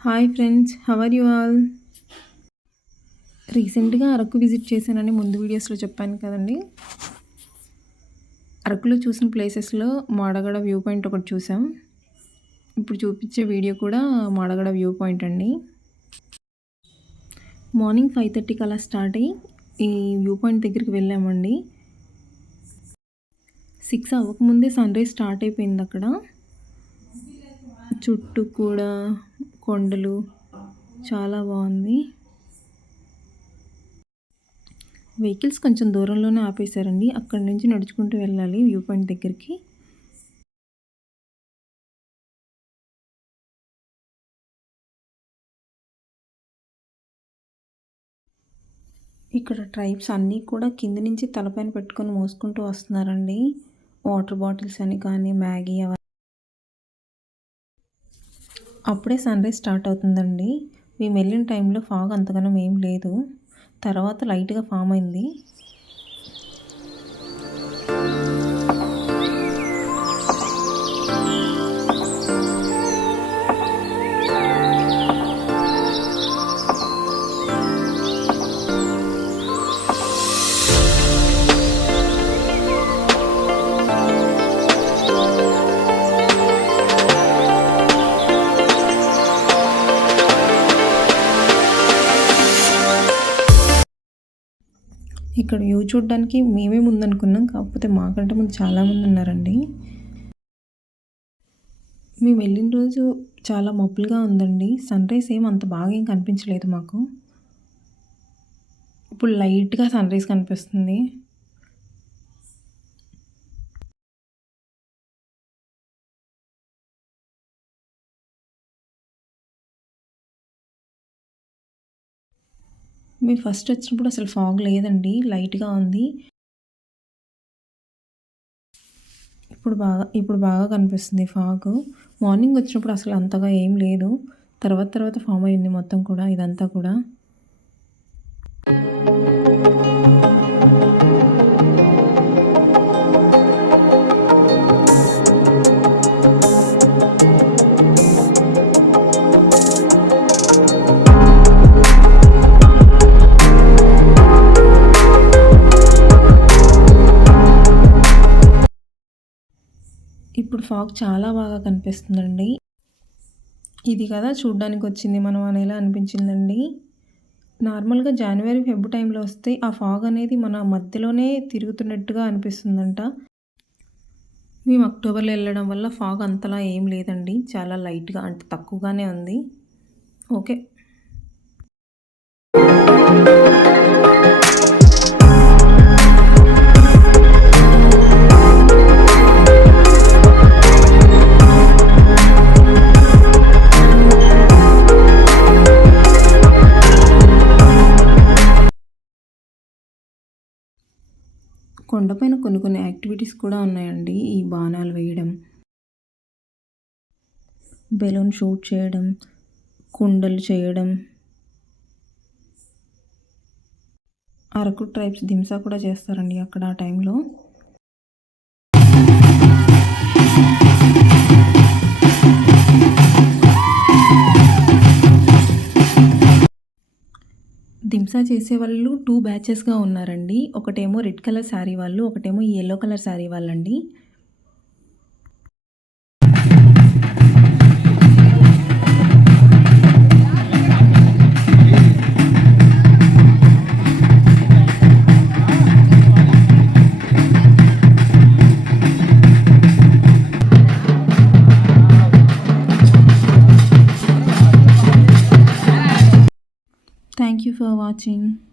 Hi friends, how are you all? రీసెంట్‌గా Araku visit చేశానని ముందు వీడియోస్‌లో చెప్పాను కదండీ! అరకులో చూసిన ప్లేసెస్‌లో మాడగడ వ్యూ పాయింట్ ఒకటి చూసాం. ఇప్పుడు చూపించే వీడియో కూడా మాడగడ వ్యూ పాయింట్ అండి. మార్నింగ్ 5:30కి అలా స్టార్ట్ అయ్యి ఈ వ్యూ పాయింట్ దగ్గరికి వెళ్ళామండి. 6 అవ్వకముందే సన్‌రైజ్ స్టార్ట్ అయిపోయింది అక్కడ. చుట్టూ కూడా కొండలు చాలా బాగుంది. వెహికల్స్ కొంచెం దూరంలోనే ఆపేశారండి. అక్కడి నుంచి నడుచుకుంటూ వెళ్ళాలి వ్యూ పాయింట్ దగ్గరికి. ఇక్కడ ట్రైబ్స్ అన్నీ కూడా కింద నుంచి తలపైన పెట్టుకొని మోసుకుంటూ వస్తున్నారండి. వాటర్ బాటిల్స్ అని కానీ మ్యాగీ అప్పుడే సన్‌రైజ్ స్టార్ట్ అవుతుందండి. మేము వెళ్ళిన టైంలో ఫాగ్ అంతగానం ఏం లేదు. తర్వాత లైట్‌గా ఫామ్ అయింది. ఇక్కడ వ్యూ చూడడానికి మేమే ముందనుకున్నాం. కాకపోతే మాకంటే ముందు చాలామంది ఉన్నారండి. మేము వెళ్ళిన రోజు చాలా మబ్బులుగా ఉందండి. సన్‌రైజ్ అంత బాగా ఏం కనిపించలేదు మాకు. ఇప్పుడు లైట్‌గా సన్‌రైజ్ కనిపిస్తుంది. మేము ఫస్ట్ వచ్చినప్పుడు అసలు ఫాగ్ లేదండి. లైట్‌గా ఉంది. ఇప్పుడు బాగా కనిపిస్తుంది ఫాగు. మార్నింగ్ వచ్చినప్పుడు అసలు అంతగా ఏం లేదు. తర్వాత ఫామ్ అయింది మొత్తం కూడా ఇదంతా కూడా. ఇప్పుడు ఫాగ్ చాలా బాగా కనిపిస్తుందండి. ఇది కదా చూడ్డానికి వచ్చింది మనం అనేలా అనిపించిందండి. నార్మల్‌గా జనవరి, ఫెబ్ టైంలో వస్తే ఆ ఫాగ్ అనేది మన మధ్యలోనే తిరుగుతున్నట్టుగా అనిపిస్తుందంట. మేము అక్టోబర్‌లో వెళ్ళడం వల్ల ఫాగ్ అంతలా ఏం లేదండి. చాలా లైట్‌గా అంటే తక్కువగానే ఉంది. ఓకే. కొండపైన కొన్ని యాక్టివిటీస్ కూడా ఉన్నాయండి. ఈ బాణాలు వేయడం, బెలూన్ షూట్ చేయడం, కుండలు చేయడం. అరకు ట్రైబ్స్ దింసా కూడా చేస్తారండి అక్కడ ఆ టైంలో. దింసా చేసేవాళ్ళు 2 బ్యాచెస్‌గా ఉన్నారండి. ఒకటేమో రెడ్ కలర్ శారీ వాళ్ళు, ఒకటేమో యెల్లో కలర్ శారీ వాళ్ళండి. Thank you for watching.